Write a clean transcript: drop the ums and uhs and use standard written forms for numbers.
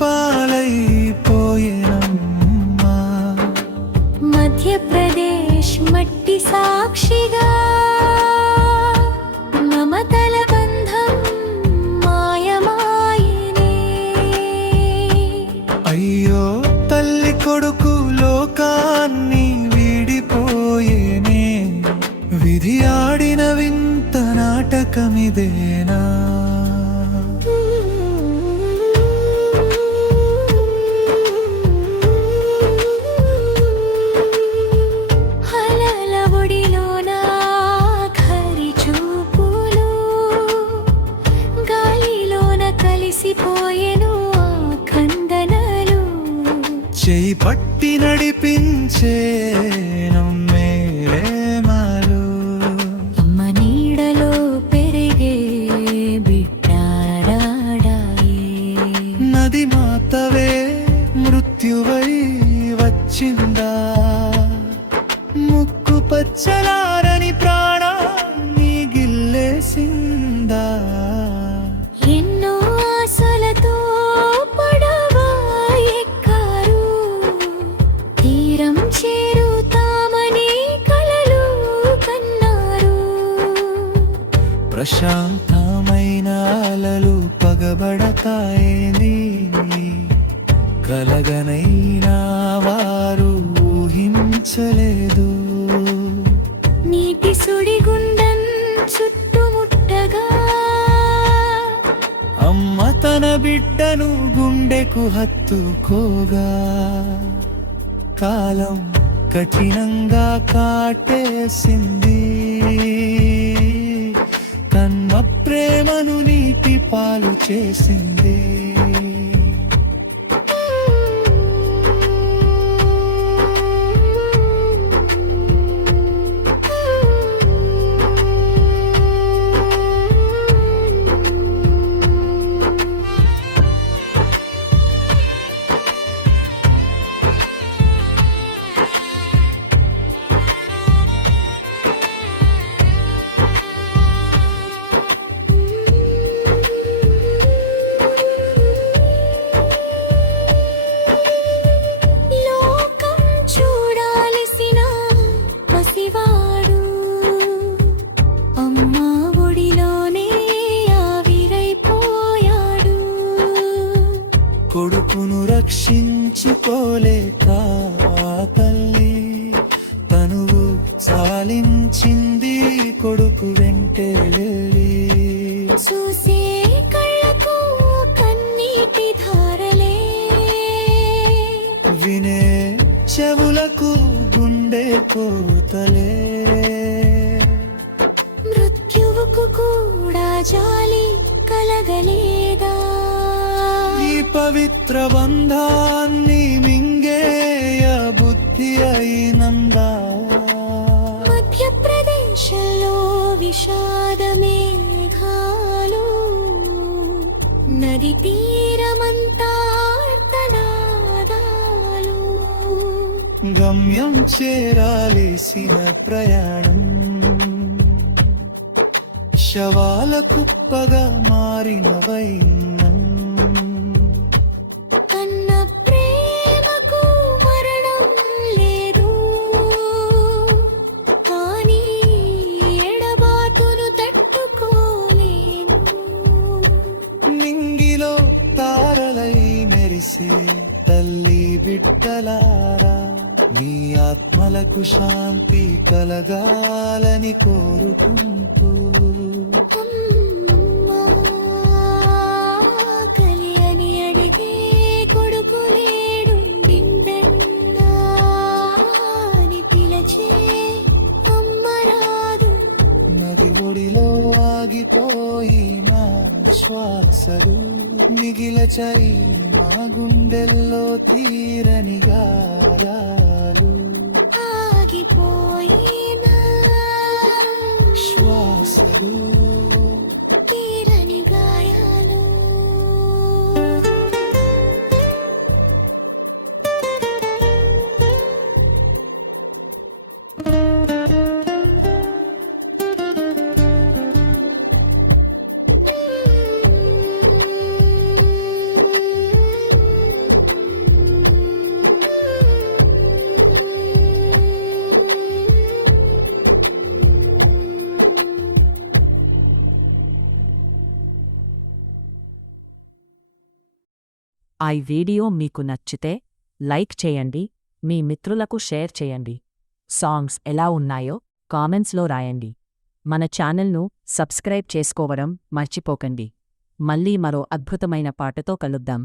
పాలైపోయేనమ్మా. మధ్యప్రదేశ్ మట్టి సాక్షిగా మమతల బంధం మాయమాయనే. అయ్యో తల్లి కొడుకు లోకాన్ని వీడిపోయేనే. విధి ఆడిన వింత నాటకమిదేనా. చేయి పట్టి నడిపించే నమ్మేమాలు. అమ్మ నీడలో పెరిగే బిడ్డాడాయే. నది మాతవే మృత్యువై వచ్చిందా. ముక్కు పచ్చలారని ప్రాణాన్ని గిల్లేసిందా. ఎన్నో ఆశలతో చేరుతామని కలలు కన్నారు. ప్రశాంతమైన అలలు పగబడతాయేని. కలగనైనా వారు ఊహించలేదు. నీటి సుడిగుండం చుట్టుముట్టగా అమ్మ తన బిడ్డను గుండెకు హత్తుకోగా. కాలం కఠినంగా కాటేసింది. కన్న ప్రేమను నీటి పాలు చేసింది. కొడుకును రక్షించుకోలేక తల్లి తనువు సాలించింది. కొడుకు వెంటే వెళ్ళి చూసే కళ్ళకు కన్నీటి ధారలే. వినే చెవులకు గుండె కోతలే. మృత్యువుకు కూడా జాలి కలగలేదా. ఈ పవిత్ర బంధాన్ని మింగేయ బుద్ధి అయినందా. మధ్యప్రదేశ్లో విషాద మేఘాలు. నది తీరమంతా ఆర్తనాదాలు. గమ్యం చేరాల్సిన ప్రయాణం శవాల కుప్పగా మారిన వైనం. కన్న ప్రేమకు మరణం లేదు. కానీ ఎడబాటును తట్టుకోలేము. నింగిలో తారలై మెరిసే తల్లి బిడ్డలారా. మీ ఆత్మలకు శాంతి కలగాలని కోరుకుంటూ కలియని అడిగే కొడుకు లేడు నిందన్నా అని పిలచే అమ్మ రాదు. నది ఒడిలో ఆగిపోయిన శ్వాసలు మిగిలచై మా గుండెల్లో తీరని గాయాలు. ఆగిపోయిన శ్వాసలు తీరని గాయాలు. ఆ వీడియో మీకు నచ్చితే లైక్ చేయండి, మీ మిత్రులకు షేర్ చేయండి. సాంగ్స్ ఎలా ఉన్నాయో కామెంట్స్లో రాయండి. మన ఛానల్ను సబ్స్క్రైబ్ చేసుకోవడం మర్చిపోకండి. మళ్ళీ మరో అద్భుతమైన పాటతో కలుద్దాం.